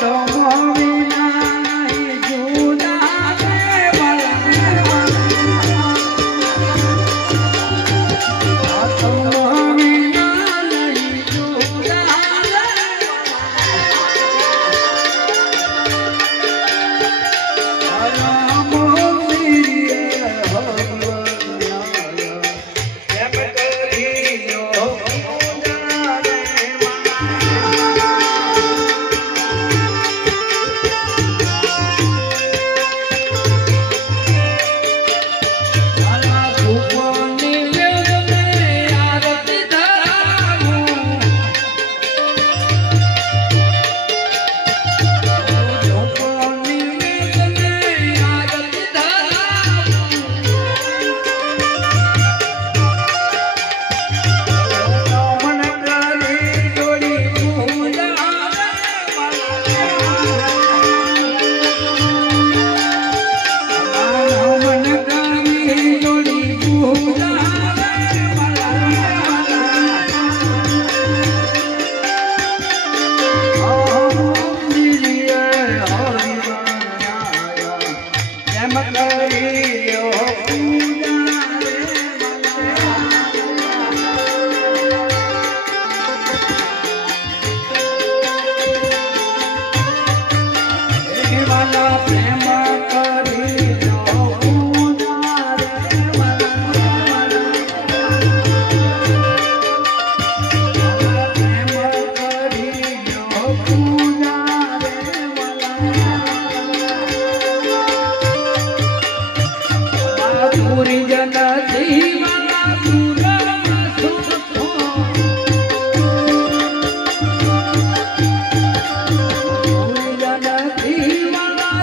তোমার i Mother. ಜನ ಜೀ